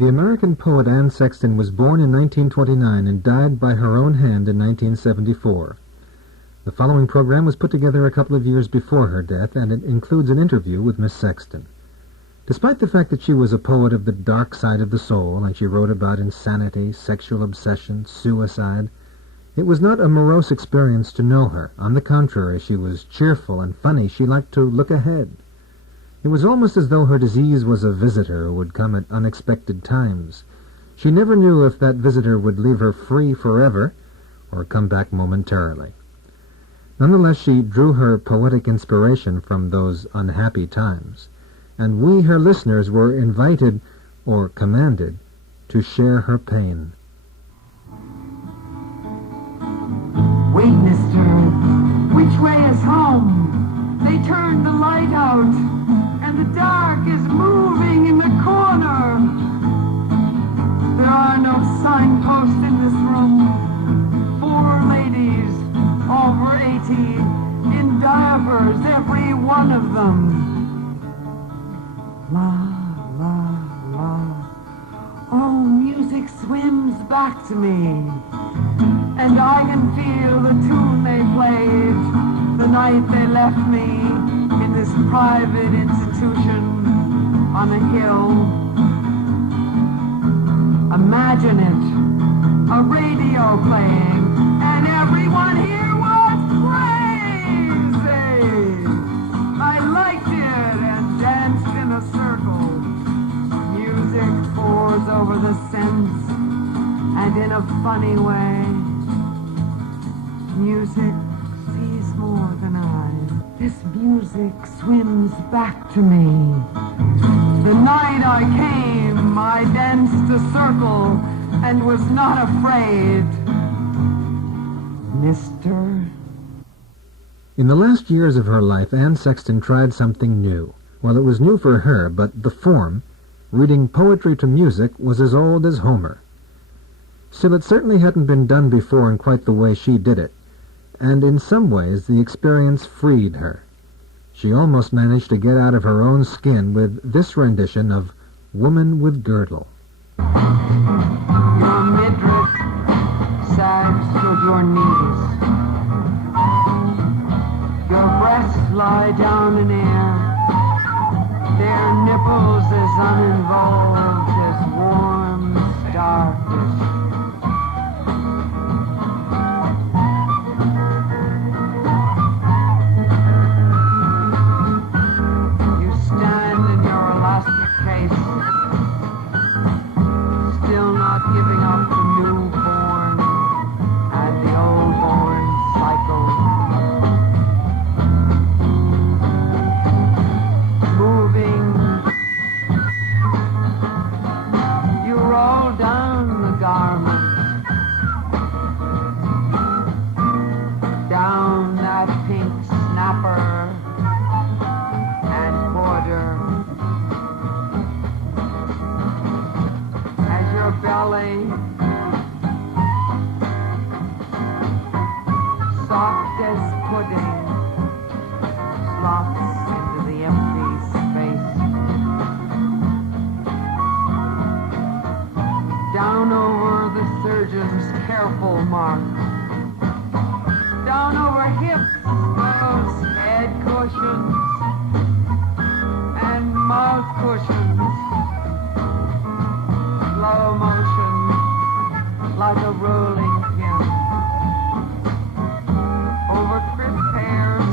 The American poet Anne Sexton was born in 1929 and died by her own hand in 1974. The following program was put together a couple of years before her death, and it includes an interview with Miss Sexton. Despite the fact that she was a poet of the dark side of the soul, and she wrote about insanity, sexual obsession, suicide, it was not a morose experience to know her. On the contrary, she was cheerful and funny. She liked to look ahead. It was almost as though her disease was a visitor who would come at unexpected times. She never knew if that visitor would leave her free forever or come back momentarily. Nonetheless, she drew her poetic inspiration from those unhappy times, and we, her listeners, were invited, or commanded, to share her pain. Wait, mister, which way is home? They turned the light out, and the dark is moving in the corner. There are no signposts in this room. 4 ladies, over 80, in diapers, every one of them. La, la, la. Oh, music swims back to me, and I can feel the tune they played the night they left me in this private institution on a hill. Imagine it, a radio playing, and everyone here was crazy. I liked it and danced in a circle. Music pours over the sense, and in a funny way, music sees more than I. This music swims back to me. The night I came, I danced a circle and was not afraid. Mister. In the last years of her life, Anne Sexton tried something new. Well, it was new for her, but the form, reading poetry to music, was as old as Homer. Still, it certainly hadn't been done before in quite the way she did it, and in some ways the experience freed her. She almost managed to get out of her own skin with this rendition of Woman with Girdle. Your midriff sags to your knees. Your breasts lie down in air. Their nipples as uninvolved as warm starfish. Still not giving up the newborn and the old-born cycle. Moving, you roll down the garment, down that pink snapper and border. Belly, soft as pudding, slops into the empty space. Down over the surgeon's careful mark, down over hips, those head cushions and mouth cushions. Slow motion, like a rolling pin, over crisp hairs,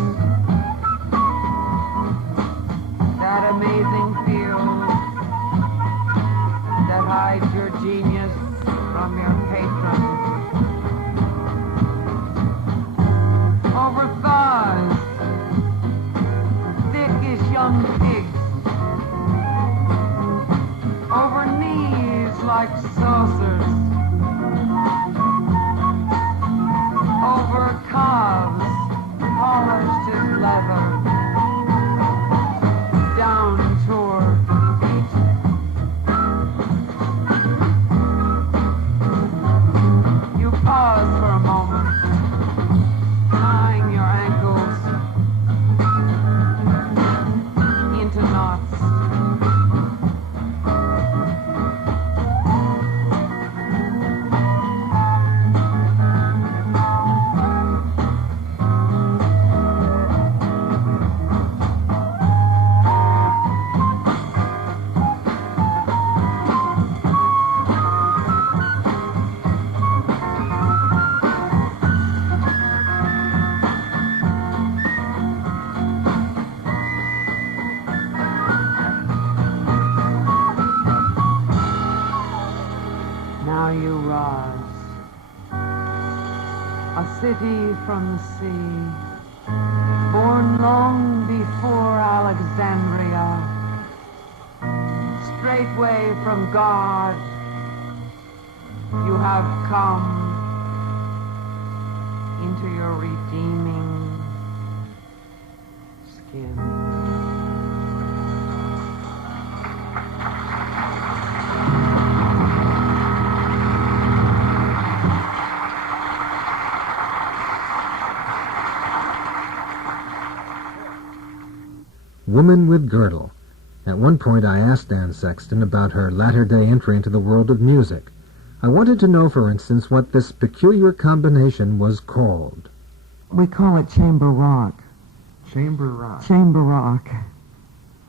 that amazing field that hides your genius from your patron, over thighs, thick as young pigs, over knees like saucers, city from the sea, born long before Alexandria, straightway from God, you have come into your redeeming skin. Woman with Girdle. At one point I asked Anne Sexton about her latter-day entry into the world of music. I wanted to know, for instance, what this peculiar combination was called. We call it chamber rock. Chamber rock. Chamber rock.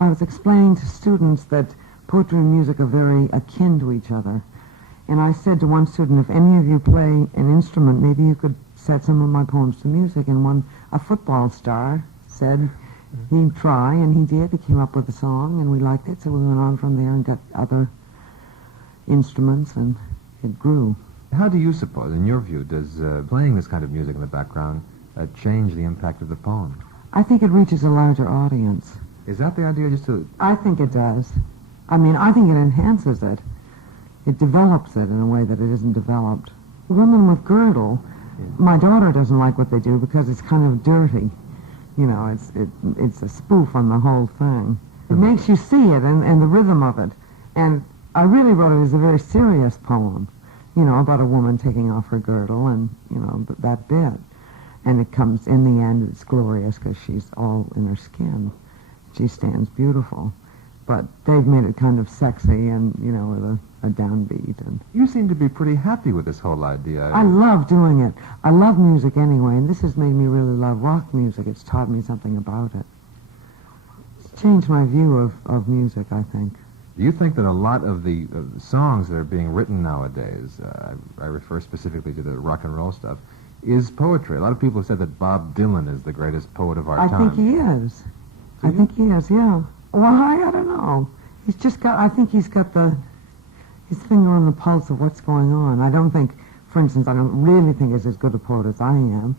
I was explaining to students that poetry and music are very akin to each other. And I said to one student, if any of you play an instrument, maybe you could set some of my poems to music. And a football star said he'd try, and he did. He came up with a song, and we liked it, so we went on from there and got other instruments, and it grew. How do you suppose, in your view, does playing this kind of music in the background change the impact of the poem? I think it reaches a larger audience. Is that the idea, just to... I think it does. I mean, I think it enhances it. It develops it in a way that it isn't developed. Woman with Girdle, my daughter doesn't like what they do because it's kind of dirty. You know, it's a spoof on the whole thing. It makes you see it and the rhythm of it. And I really wrote it as a very serious poem, you know, about a woman taking off her girdle and, you know, that bit. And it comes, in the end, it's glorious because she's all in her skin. She stands beautiful. But they've made it kind of sexy and, you know, with a downbeat. And you seem to be pretty happy with this whole idea. I love doing it. I love music anyway, and this has made me really love rock music. It's taught me something about it. It's changed my view of music, I think. Do you think that a lot of the songs that are being written nowadays, I refer specifically to the rock and roll stuff, is poetry? A lot of people have said that Bob Dylan is the greatest poet of our time. I think he is. I think he is, yeah. Well, I don't know. He's just got, I think he's got his finger on the pulse of what's going on. I don't think, for instance, I don't really think he's as good a poet as I am.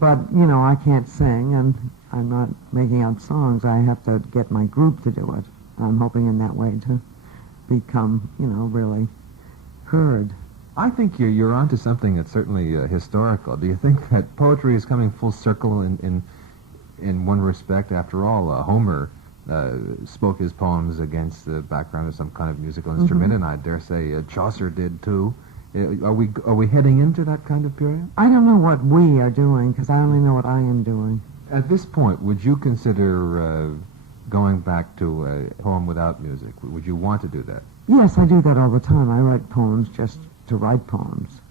But, you know, I can't sing, and I'm not making out songs. I have to get my group to do it. I'm hoping in that way to become, you know, really heard. I think you're onto something that's certainly historical. Do you think that poetry is coming full circle in one respect? After all, Homer spoke his poems against the background of some kind of musical instrument, and I dare say Chaucer did too. Are we heading into that kind of period? I don't know what we are doing, because I only know what I am doing. At this point, would you consider going back to a poem without music? Would you want to do that? Yes, I do that all the time. I write poems just to write poems.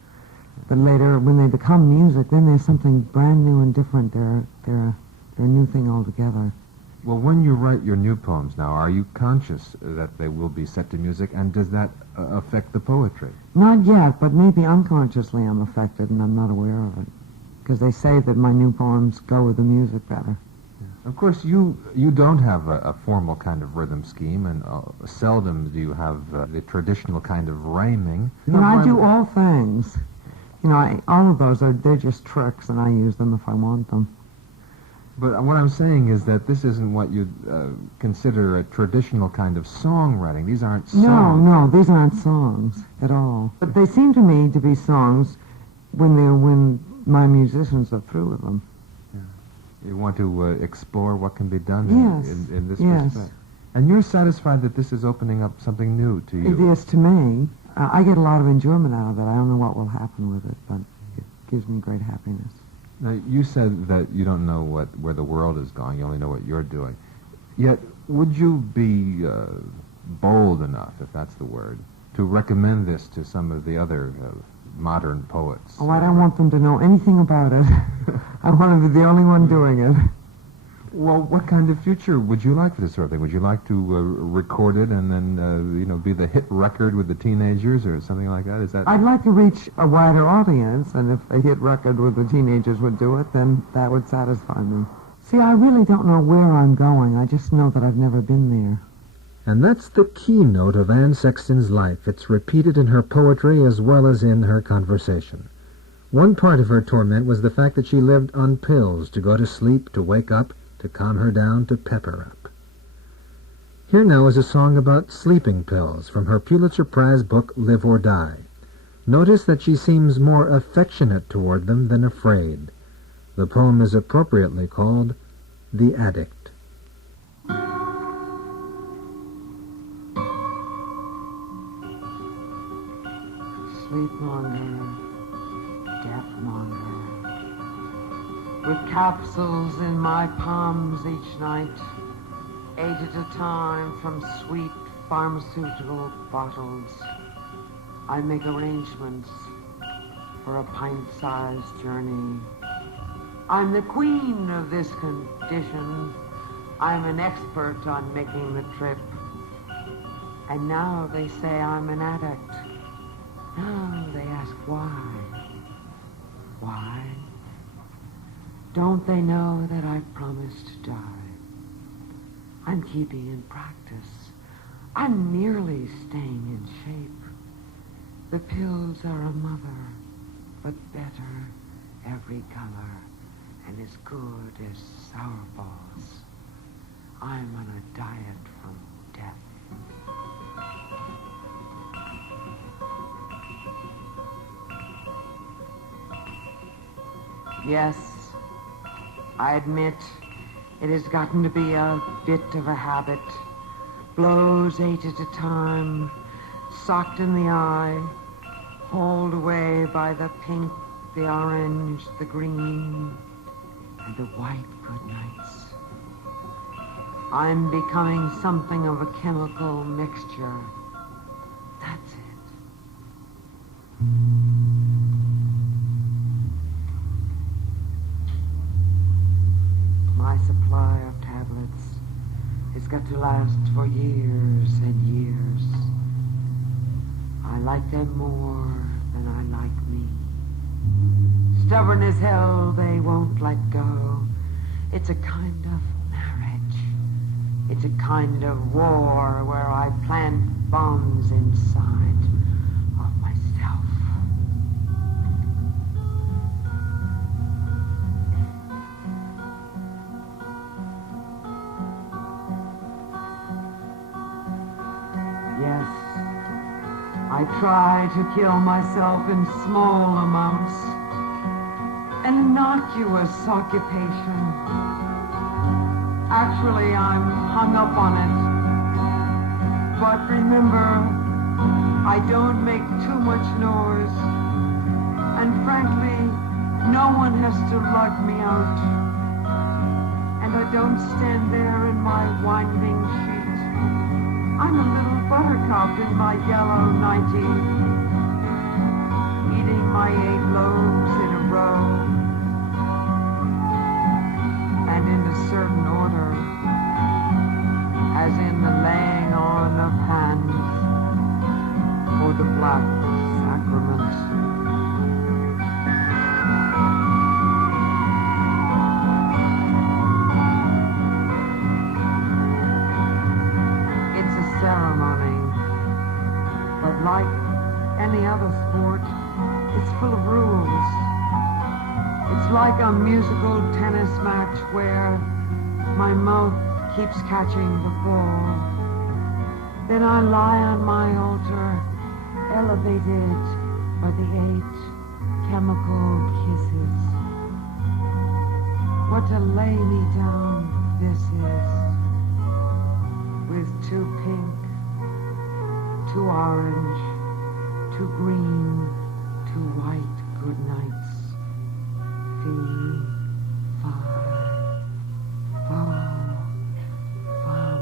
But later, when they become music, then there's something brand new and different. They're a new thing altogether. Well, when you write your new poems now, are you conscious that they will be set to music, and does that affect the poetry? Not yet, but maybe unconsciously I'm affected, and I'm not aware of it. Because they say that my new poems go with the music better. Of course, you don't have a formal kind of rhythm scheme, and seldom do you have the traditional kind of rhyming. You know, I do all things. You know, all of those they're just tricks, and I use them if I want them. But what I'm saying is that this isn't what you'd consider a traditional kind of songwriting. These aren't songs. No, these aren't songs at all. But they seem to me to be songs when my musicians are through with them. Yeah. You want to explore what can be done in this yes. respect. And you're satisfied that this is opening up something new to you? It is to me. I get a lot of enjoyment out of it. I don't know what will happen with it, but it gives me great happiness. Now, you said that you don't know where the world is going. You only know what you're doing. Yet, would you be bold enough, if that's the word, to recommend this to some of the other modern poets? Oh, I don't want them to know anything about it. I want to be the only one doing it. Well, what kind of future would you like for this sort of thing? Would you like to record it and then, be the hit record with the teenagers or something like that? Is that? I'd like to reach a wider audience, and if a hit record with the teenagers would do it, then that would satisfy me. See, I really don't know where I'm going. I just know that I've never been there. And that's the keynote of Anne Sexton's life. It's repeated in her poetry as well as in her conversation. One part of her torment was the fact that she lived on pills to go to sleep, to wake up, to calm her down, to pep her up. Here now is a song about sleeping pills from her Pulitzer Prize book, Live or Die. Notice that she seems more affectionate toward them than afraid. The poem is appropriately called The Addict. Sleep longer, death longer. With capsules in my palms each night, 8 at a time from sweet pharmaceutical bottles. I make arrangements for a pint-sized journey. I'm the queen of this condition. I'm an expert on making the trip. And now they say I'm an addict. Now they ask why. Why? Don't they know that I promised to die? I'm keeping in practice. I'm nearly staying in shape. The pills are a mother, but better every color and as good as sour balls. I'm on a diet from death. Yes, I admit it has gotten to be a bit of a habit. Blows 8 at a time, socked in the eye, hauled away by the pink, the orange, the green, and the white good nights. I'm becoming something of a chemical mixture. That's it. My supply of tablets has got to last for years and years. I like them more than I like me. Stubborn as hell, they won't let go. It's a kind of marriage. It's a kind of war where I plant bombs inside of myself. Yes, I try to kill myself in small amounts. An innocuous occupation. Actually, I'm hung up on it. But remember, I don't make too much noise. And frankly, no one has to lug me out. And I don't stand there in my winding sheet. I'm a little buttercup in my yellow nightie, eating my 8 loaves in a row. And in a certain order, as in the laying on of hands or the black sacrament. It's a ceremony, but like any other sport, it's full of rules. It's like a musical tennis match where my mouth keeps catching the ball. Then I lie on my altar, elevated by the 8 chemical kisses. What a lay me down this is, with 2 pink, 2 orange, 2 green, 2 white good nights. 3, 5, 4, 5.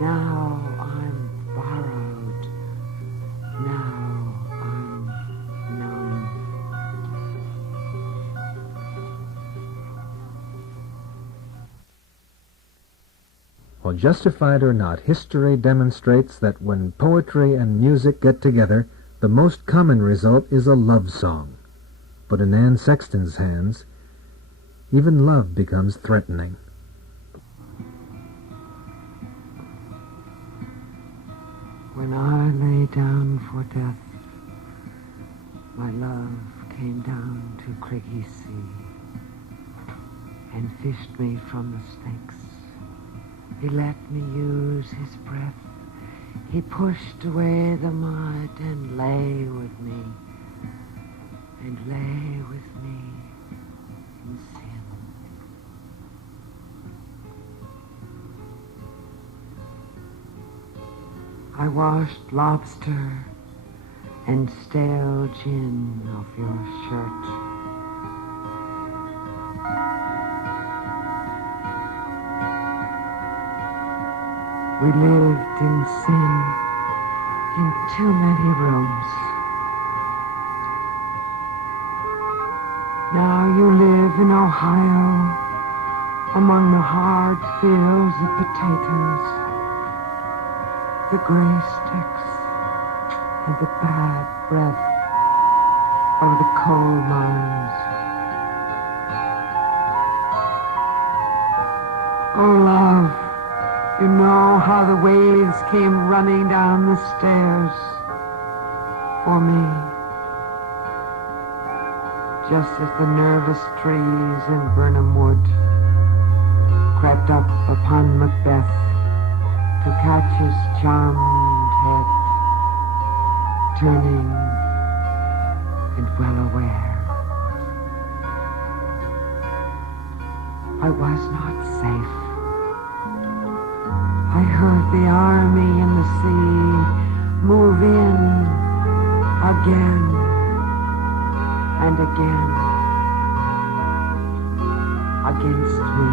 Now I'm borrowed. Now I'm numb. Well, justified or not, history demonstrates that when poetry and music get together, the most common result is a love song. But in Anne Sexton's hands, even love becomes threatening. When I lay down for death, my love came down to Craigie Sea and fished me from the snakes. He let me use his breath. He pushed away the mud and lay with me in sin. I washed lobster and stale gin off your shirt. We lived in sin in too many rooms. Now you live in Ohio among the hard fields of potatoes, the gray sticks, and the bad breath of the coal mines. Oh, love, you know how the waves came running down the stairs for me, just as the nervous trees in Burnham Wood crept up upon Macbeth to catch his charmed head, turning and well aware. I was not safe. I heard the army in the sea move in again and again against me.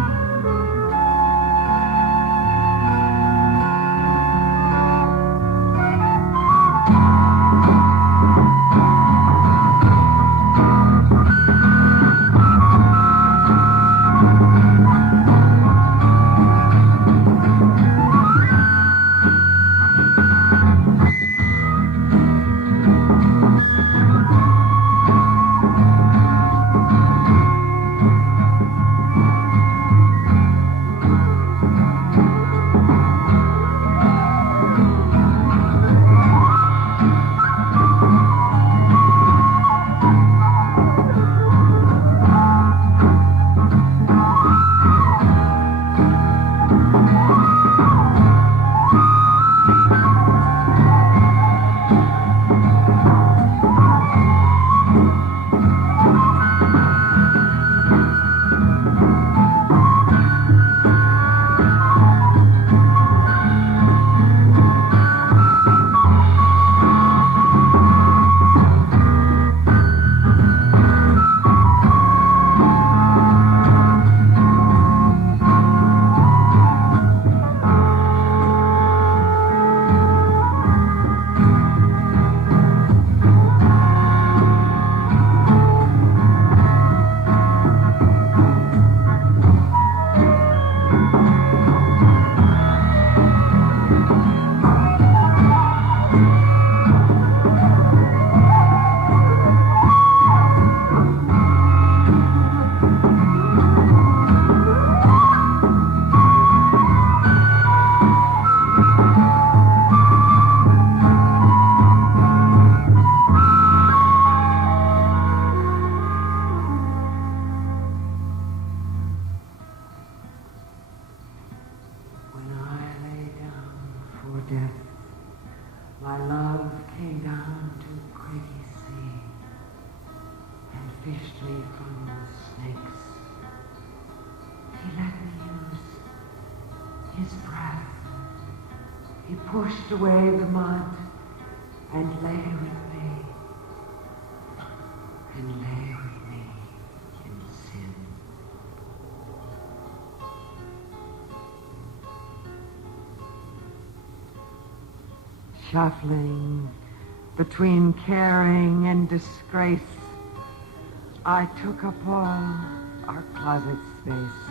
Pushed away the mud and lay with me in sin. Shuffling between caring and disgrace, I took up all our closet space.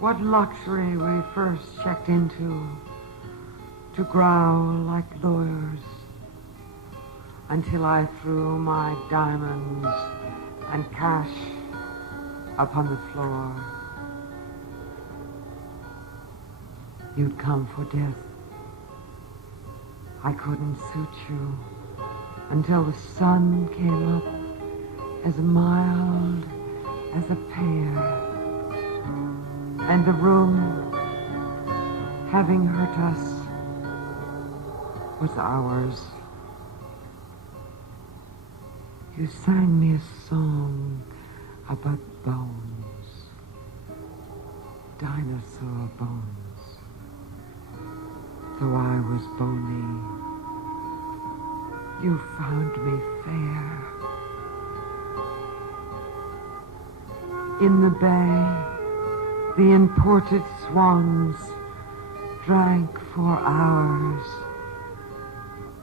What luxury we first checked into to growl like lawyers until I threw my diamonds and cash upon the floor. You'd come for death. I couldn't suit you. until the sun came up as mild as a pear, and the room, having hurt us, was ours. You sang me a song about bones, dinosaur bones. Though I was bony, you found me fair. In the bay, the imported swans drank for hours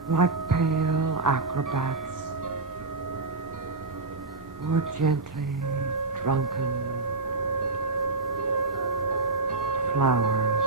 like pale acrobats, or gently drunken flowers.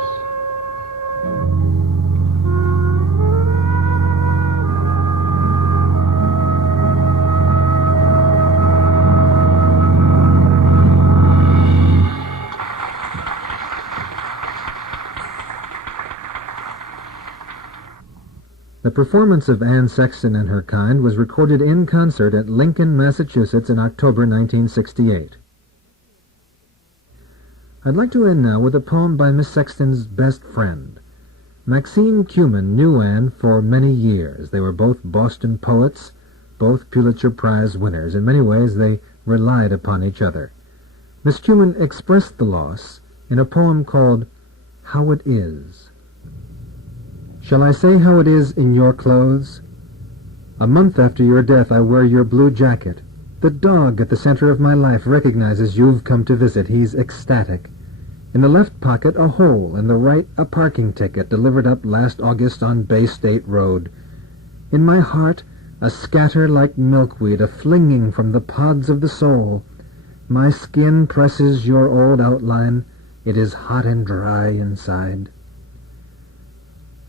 The performance of Anne Sexton and her kind was recorded in concert at Lincoln, Massachusetts in October 1968. I'd like to end now with a poem by Miss Sexton's best friend. Maxine Cumin knew Anne for many years. They were both Boston poets, both Pulitzer Prize winners. In many ways, they relied upon each other. Miss Cumin expressed the loss in a poem called How It Is. Shall I say how it is in your clothes? A month after your death, I wear your blue jacket. The dog at the center of my life recognizes you've come to visit. He's ecstatic. In the left pocket, a hole. In the right, a parking ticket delivered up last August on Bay State Road. In my heart, a scatter like milkweed, a flinging from the pods of the soul. My skin presses your old outline. It is hot and dry inside.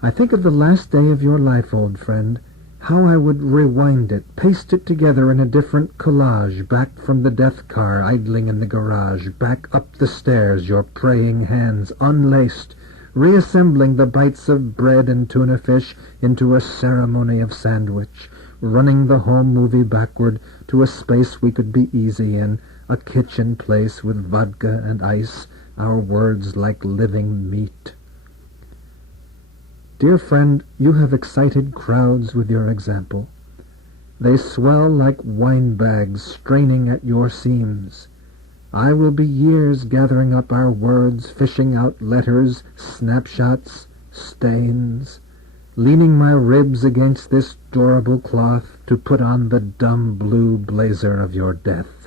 I think of the last day of your life, old friend, how I would rewind it, paste it together in a different collage, back from the death car idling in the garage, back up the stairs, your praying hands unlaced, reassembling the bites of bread and tuna fish into a ceremony of sandwich, running the home movie backward to a space we could be easy in, a kitchen place with vodka and ice, our words like living meat. Dear friend, you have excited crowds with your example. They swell like wine bags straining at your seams. I will be years gathering up our words, fishing out letters, snapshots, stains, leaning my ribs against this durable cloth to put on the dumb blue blazer of your death.